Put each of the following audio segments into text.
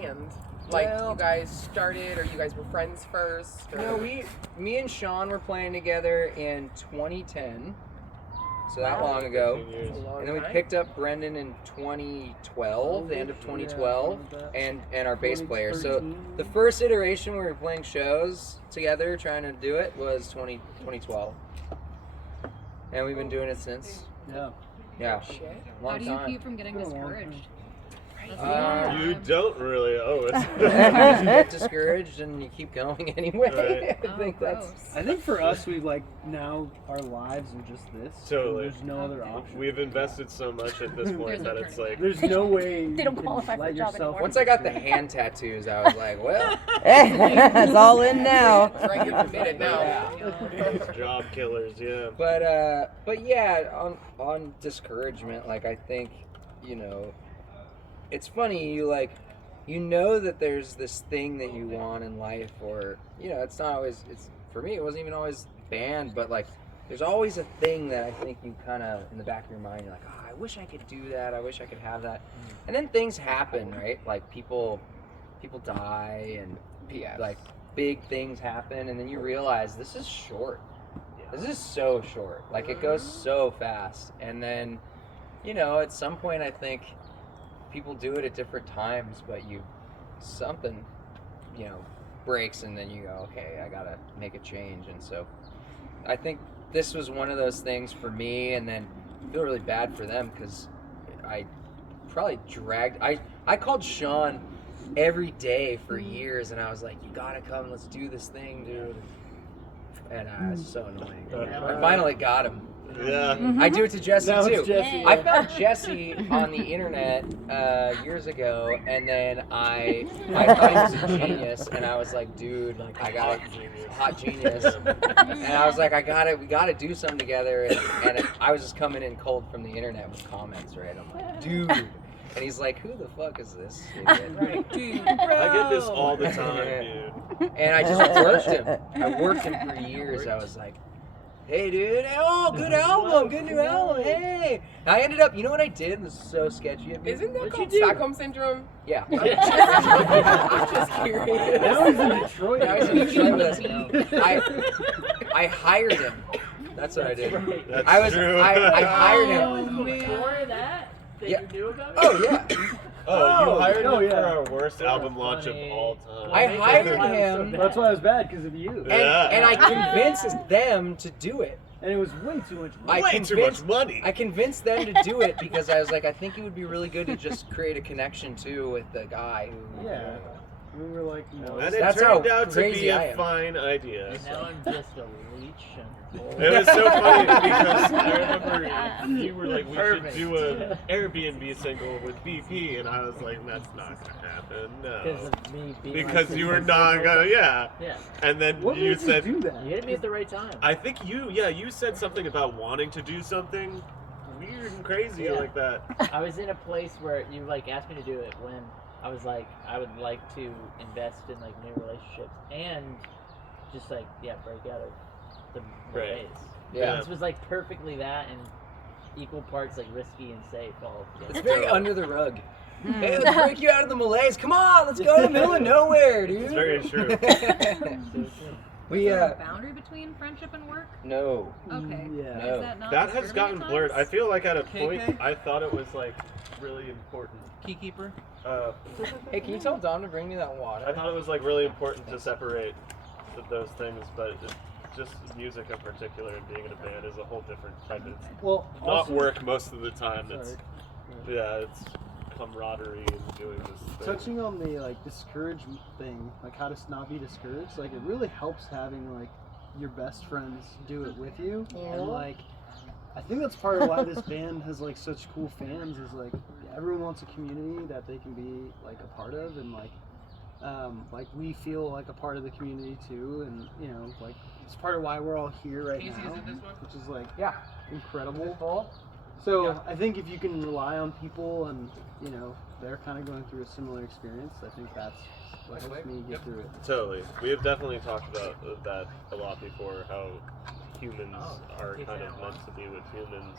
band? Like, you guys started, or you guys were friends first? Or? No, me and Sean were playing together in 2010, so that long ago. And then we picked up Brendan in 2012, the end of 2012, and our bass player. So the first iteration we were playing shows together, trying to do it, was 2012. And we've been doing it since. Yeah. How do you keep from getting discouraged? You don't really. You get discouraged and you keep going anyway. Right. I think for us, we now our lives are just this. Totally. There's no other option. We've invested so much at this point that it's like there's no way they don't qualify for the job anymore. Once I got the hand tattoos, I was like, well, it's all in now. That's right, you're committed now. Job killers, yeah. But yeah, on discouragement, like I think, it's funny, you know that there's this thing that you want in life, or it's not always, for me it wasn't even always band, but there's always a thing that I think you kind of in the back of your mind, you're like, oh, I wish I could do that, I wish I could have that. And then things happen, right? Like people die, and big things happen, and then you realize this is short. This is so short. It goes so fast. And then at some point I think people do it at different times, but something breaks, and then you go, okay, I gotta make a change. And so I think this was one of those things for me, and then I feel really bad for them because I probably I called Sean every day for years, and I was like, you gotta come, let's do this thing, dude. And it's so annoying. I finally got him. Yeah. I do it to Jesse Now too. it's Jesse. I found Jesse on the internet years ago, and then I thought he was a genius, and I was like, dude, I got a hot genius, and I was like, we gotta do something together, and I was just coming in cold from the internet with comments, right? I'm like, dude. And he's like, who the fuck is this idiot? Right, dude, bro. I get this all the time, dude. And I just worked him. I worked him for years. I was like, hey, dude, good album, good new album, hey. I ended up, you know what I did? This is so sketchy of me. Isn't that called Stockholm Syndrome? Yeah. I'm just curious. Now he's in Detroit. Now he's in Detroit with us. I hired him. That's what I did. That's true. I hired him. Before that? Yeah. You knew about it? Oh, yeah. You hired him for our worst album launch of all time. I hired him. That's why it was bad, because of you. And I convinced them to do it. And it was way too much money. Way too much money. I convinced them to do it because I was like, I think it would be really good to just create a connection too with the guy who. Yeah. We were like, And it that's turned how out to crazy be I a am. fine idea. And now I'm just a leech. It was so funny because I remember you were like, we should do an Airbnb single with BP, and I was like, that's not gonna happen, no. Because of me being Because like you were not gonna, Yeah. And then what you made said, you do that? You hit me at the right time. I think you said something about wanting to do something weird and crazy like that. I was in a place where you asked me to do it when I was like, I would like to invest in new relationships and just break out of the Right. ways. Yeah. This was perfectly that and equal parts risky and safe all together. It's very under the rug. Hey, let's break you out of the malaise. Come on, let's go to the middle of nowhere, dude. It's very true. Is there a boundary between friendship and work? No. Okay. Yeah. No. Is that not That has disturbing gotten at blurred. I times? feel like at a point I thought it was really important. Keykeeper? Hey, can you tell Dom to bring me that I water? thought it was really important to separate those things, but just music in particular and being in a band is a whole different type of not also, work most of the time. Sorry. It's camaraderie and doing this thing. Touching on the discouragement thing, how to not be discouraged, it really helps having your best friends do it with you. And I think that's part of why this band has such cool fans is everyone wants a community that they can be a part of, and we feel a part of the community too, and it's part of why we're all here right now, which is incredible. So I think if you can rely on people and they're kind of going through a similar experience, I think that's what helps me get through it. Totally. We have definitely talked about that a lot before, how humans are kind of meant to be with humans.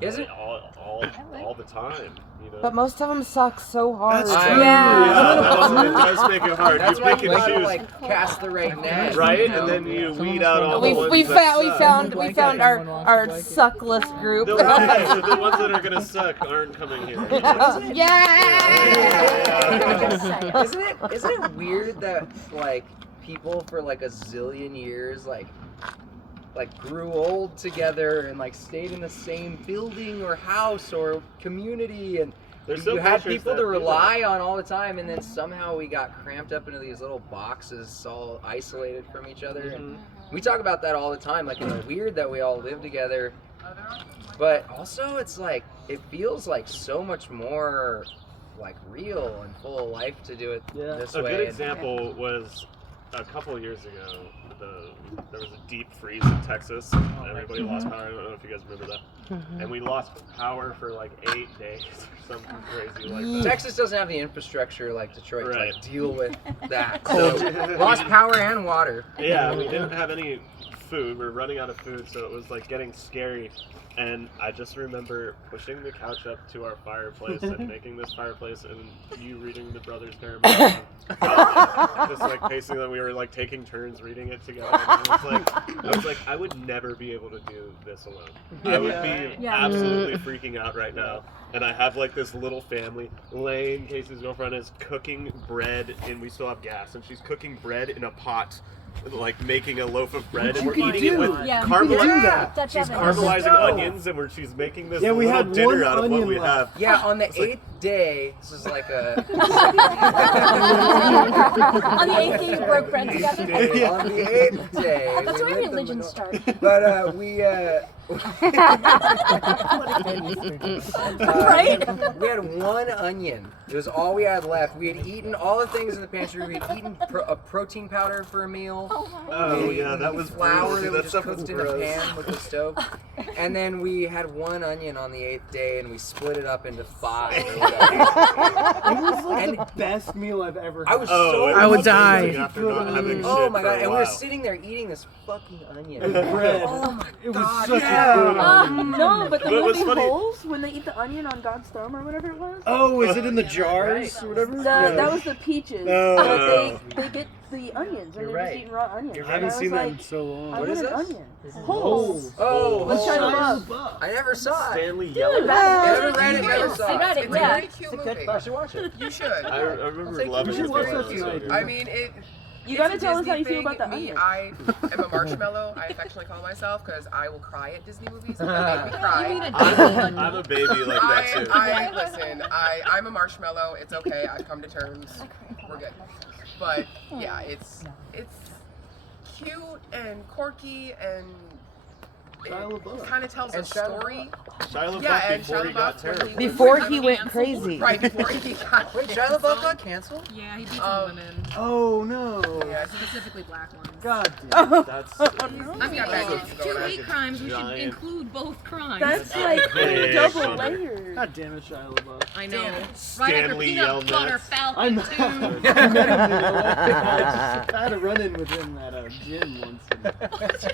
Is it? All the time, you know. But most of them suck so hard. That's I- true. Yeah, it does make it hard. That's You why pick you and gotta choose, like cast the right net, right? you know? And then you weed out all the We ones we that found suck. we found our suck list group. The ones that are gonna suck aren't coming here. Yeah. Isn't it weird that like people for like a zillion years like grew old together and like stayed in the same building or house or community, and There's you had cultures people that to do rely on all the time, and then somehow we got cramped up into these little boxes all isolated from each other. And we talk about that all the time, like it's weird that we all live together, but also it's like it feels like so much more like real and full of life to do it this A way. good example was a couple of years ago. There was a deep freeze in Texas. Everybody lost power. I don't know if you guys remember that. And we lost power for like 8 days or something crazy like that. Texas doesn't have the infrastructure like Detroit to Right. like deal with that. So- So lost power and water. Yeah, we didn't have any food. We were running out of food, so it was like getting scary. And I just remember pushing the couch up to our fireplace and making this fireplace, and you reading the Brothers Karamazov. Just like pacing that we were like taking turns reading it together. And I was like, I would never be able to do this alone. I would be absolutely freaking out right now. And I have like this little family. Lane, Casey's girlfriend, is cooking bread, and we still have gas, and she's cooking bread in a pot, like making a loaf of bread, and we're eating it with she's caramelizing onions, and she's making this Yeah, we little had dinner one out of what onion we left. have. Yeah, on the 8th day, this is like a... On the 8th day, you broke bread together. Yeah, on the 8th day. That's we where lit the religion menorah. started. But Right? we had one onion. It was all we had left. We had eaten all the things in the pantry. We had eaten a protein powder for a meal. Oh yeah, that was flour gross. that we That just stuff was cooked in a gross. pan with the stove. And then we had one onion on the 8th day, and we split it up into 5. It was like And- the best meal I've ever I had. was Oh, so it I would was die. amazing after not having Oh shit my for god! a And we were while. sitting there eating this fucking onion. And bread. Oh my It was god! such yeah. a good onion. No, but the But what's movie funny- Holes, when they eat the onion on God's thumb or whatever it was, Oh, is it in the jars or whatever? that was the peaches. No. But they get the onions and You're they're right. just eating raw onions. You're I haven't And seen was that in like, so long. I What want is an this? onion. Holes. Oh, With Shia Holes. LaBeouf. I never saw it. Stanley Yellow. Never read it, never It's saw it. a yeah. very cute movie. I should watch it. You should. I remember loving should it. watch when I that was tonight, younger. dude. I mean, it. You it's gotta a tell us Disney how you feel thing. about the Me, onion. I am a marshmallow. I affectionately call myself because I will cry at Disney movies. They make me cry. I'm a baby like that too. Listen. I'm a marshmallow. It's okay. I've come to terms. We're good. But yeah, it's cute and quirky and Shia it LaBeouf. kind of tells a And Shia story. Shia LaBeouf Yeah, and before he Shia got LaBeouf terrible. when Before was he went canceled. crazy. Right before he got Wait, Shia LaBeouf got canceled? Yeah, he beats Oh. women, Oh no. Yeah, specifically black ones. God damn. That's I mean, got back it's into two going hate crimes. We should giant- include both crimes. That's like big double bummer. layers. God damn it, Shia LaBeouf. I know. Damn it. Right after Stanley Peanut Butter Yelnats. Falcon I 2. I had a run-in with him at a gym once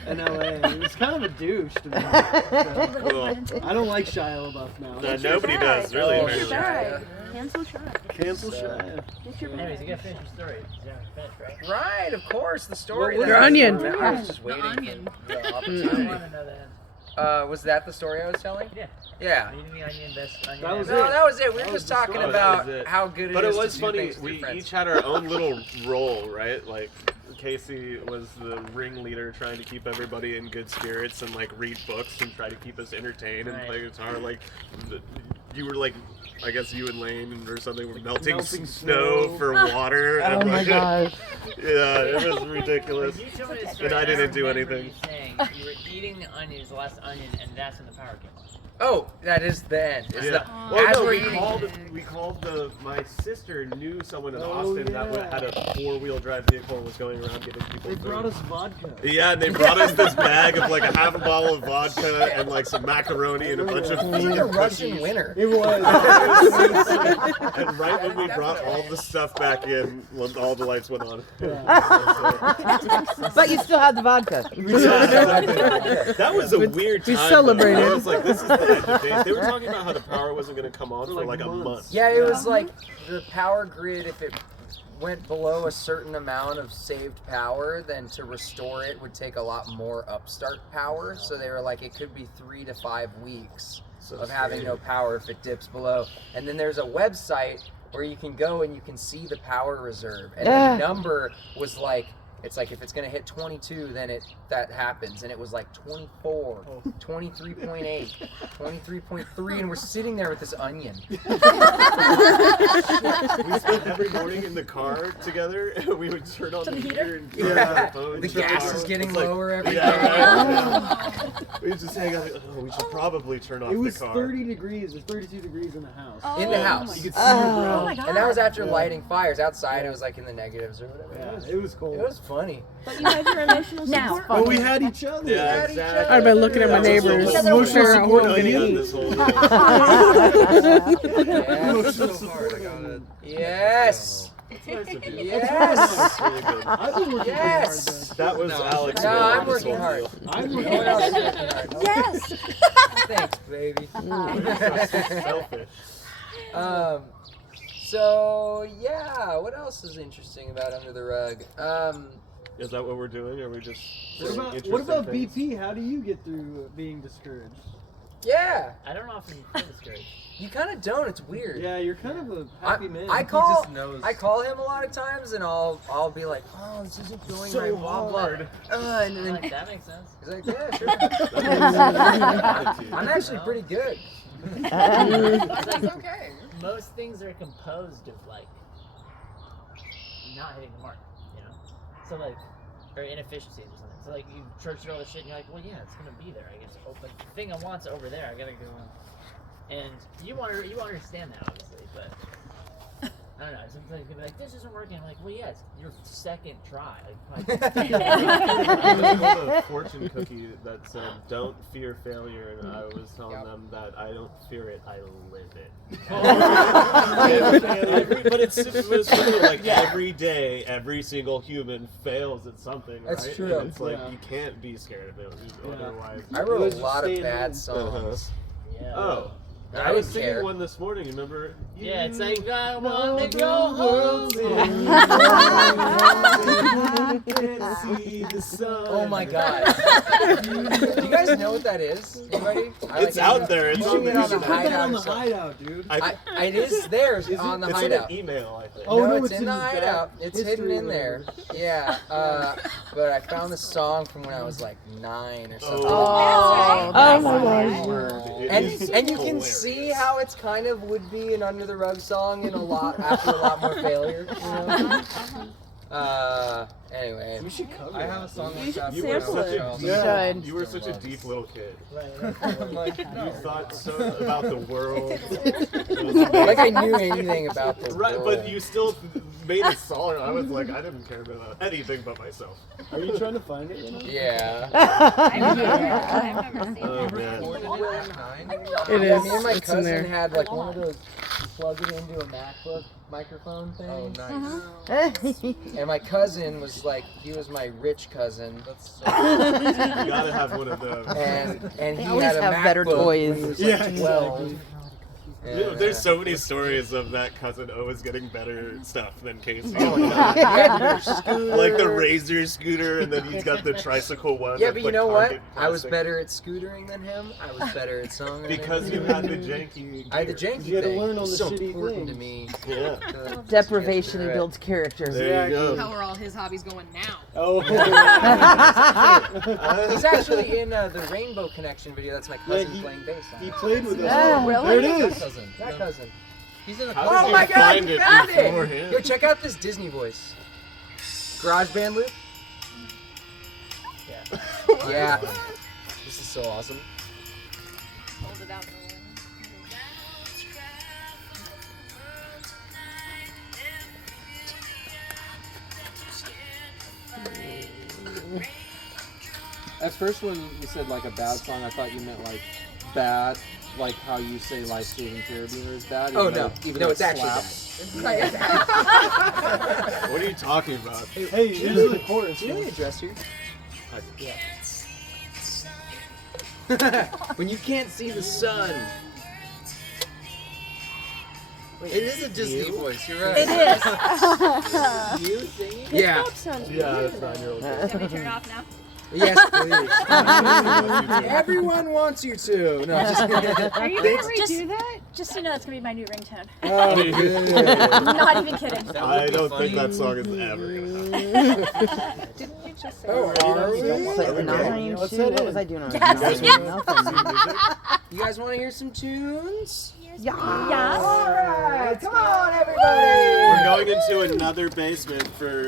in LA. He was kind of a douche to me. So, Cool. I don't like Shia LaBeouf now. Nobody does, really. Oh, Get your apparently. bag. Cancel shot. Cancel Shia. Get your Anyways, you bag. gotta finish your story. You haven't finished, right? Right, of course, the story. Well, Your that- onion. I was just The waiting onion. for the I opportunity. want to know that. Was that the story I was telling? Yeah. Yeah. Eating the onion, best onion. That was ever. No, that was it. We were That just was the talking story. about That was it. how good it is But it to was do funny. things with We your friends. each had our own little role, right? Like Casey was the ringleader, trying to keep everybody in good spirits and like read books and try to keep us entertained and Right. play guitar. Like you were like, I guess you and Lane or something were melting Melting snow snow. for water. Oh and my like, gosh. Yeah, it was ridiculous. You told me this story, And I didn't do remember anything. You saying you were eating the onions, the last onion, and that's when the power came on. Oh, that is the end. It's Yeah. the, Well, as no, we're we eating. called my sister knew someone in Oh, Austin that yeah. had a 4-wheel drive vehicle and was going around giving people They food. brought us vodka. Yeah, and they brought us this bag of like a half a bottle of vodka and like some macaroni and a bunch of It's like a vegan Russian cookies. winter. It was. And right when we brought all the stuff back in, all the lights went on. But you still have the vodka. That was a weird time. we celebrated. though. I was like, this is the They were talking about how the power wasn't going to come on for like a month. Yeah, it was like the power grid, if it went below a certain amount of saved power, then to restore it would take a lot more upstart power. So they were like, it could be 3 to 5 weeks of having no power if it dips below. And then there's a website where you can go and you can see the power reserve. And the number was like, it's like if it's gonna hit 22, then that happens. And it was like 24, 23.8, 23.3, and we're sitting there with this onion. We spent every morning in the car together. We would turn on the heater and turn on our phones. The gas is getting lower every day. Right. We would just hang out. Oh, we should probably turn off the car. It was 30 degrees or 32 degrees in the house. In the house. You could see your Oh my ground. god. And that was after lighting fires. Outside, it was like in the negatives or whatever. Yeah, it was cool. It was funny. But you had your emotional Now. support. But we had each other. Yeah, exactly. I've been looking at my neighbors, figuring out who I'm gonna eat. Yes. Yes. I've been working Yes. pretty hard That was Alex. No, I'm working hard. though. I'm No working one else is working hard. Yes. Thanks, baby. Selfish. So yeah, what else is interesting about Under the Rug? Is that what we're doing? Or are we just What about BP? How do you get through being discouraged? Yeah, I don't often feel discouraged. you kind of don't. It's weird. Yeah, you're kind of a happy man. I He call just knows. I call him a lot of times, and I'll be like, oh, this isn't going So right, blah blah. hard. And then Like, that makes sense. he's like, yeah, sure. I'm actually pretty good. It's like, okay. most things are composed of like not hitting the mark, you know? So like, or inefficiencies or something. So like you church all this shit and you're like, well yeah, it's gonna be there, I guess. But the thing I want's over there, I gotta go on. And you understand that obviously, but I don't know, sometimes you can be like, this isn't working. I'm like, well yeah, it's your second try. Like, I was told a fortune cookie that said, "Don't fear failure," and I was telling them that I don't fear it, I live it. But it's true. Like every day, every single human fails at something. That's right? true. And it's like you can't be scared of it, otherwise. I wrote a lot of bad songs. yeah. Oh. I I was didn't singing care. one this morning, remember? Yeah, it's like I wanna go home. See the sun. Oh my god. Do you guys know what that is? Anybody? It's out there. It's You should get on the Put that hideout on or the something. hideout, dude. It is there Is it? on the It's in hideout. an email, I think. Oh, no, no, it's it's in in the his back hideout. It's hidden history in there. whatever. Yeah. But I found the song from when I was like 9 or something. Oh my gosh. It And is you can hilarious. see how it's kind of would be an Under the Rug song in after a lot more failure. You know? Anyway. We should cover I it. have a song You like should that. You sample were it. such a Yeah. deep, you were such a deep little kid. I'm like, You no. thought so about the world. Like I knew anything about the Right, world. but you still made a song. I was like, I didn't care about anything but myself. Are you trying to find it? Right now? Yeah. I've never seen Oh it. man. It Yeah, is. me and my It's in cousin there. had like one of those, you plug it into a MacBook microphone thing. Oh, nice. And my cousin was like, he was my rich cousin. That's You gotta have one of those. And he always had a have better MacBook toys. when he was Yeah, like 12. exactly. You know, there's so many stories of that cousin always getting better stuff than Casey. Like the Razor scooter, and then he's got the tricycle one. Yeah, that's but you like know what? Target I was plastic. better at scootering than him. I was better at songwriting. Because you had the janky. I had the gear. janky You had to thing. learn on the It's so shitty important things. to me. Yeah. to Deprivation get through it. builds character. There you go. How are all his hobbies going now? Oh. He's actually in the Rainbow Connection video. That's my cousin he- playing bass on He it. played with us. Oh, There it is. cousin. That cousin. He's in the How Oh did my you god, find you it found it! beforehand? Yo, check out this Disney voice. GarageBand loop? Yeah. Yeah. This is so awesome. Hold it out for a At first, when you said like a bad song, I thought you meant like bad, like how you say Life Saving Caribbean is bad. Oh even no, though- no, it's though it actually slaps. bad. What are you talking about? Hey, there's the chorus. Do you know the address here? Yeah. When you can't see the sun. Wait, it is a Disney voice, you're right. It is. You singing? Yeah. Yeah, it's 9-year-old. Can we turn off now? Yes, please. Everyone wants you to. No, just Are you gonna redo that? Just so you know, that's gonna be my new ringtone. Oh, good. I'm not even kidding. I don't think that song is ever gonna happen. Didn't you just say? Oh, are we? What's that? What was I doing? Yes, yes. You guys want to hear some tunes? Yeah. All right, come on, everybody. We're going into another basement for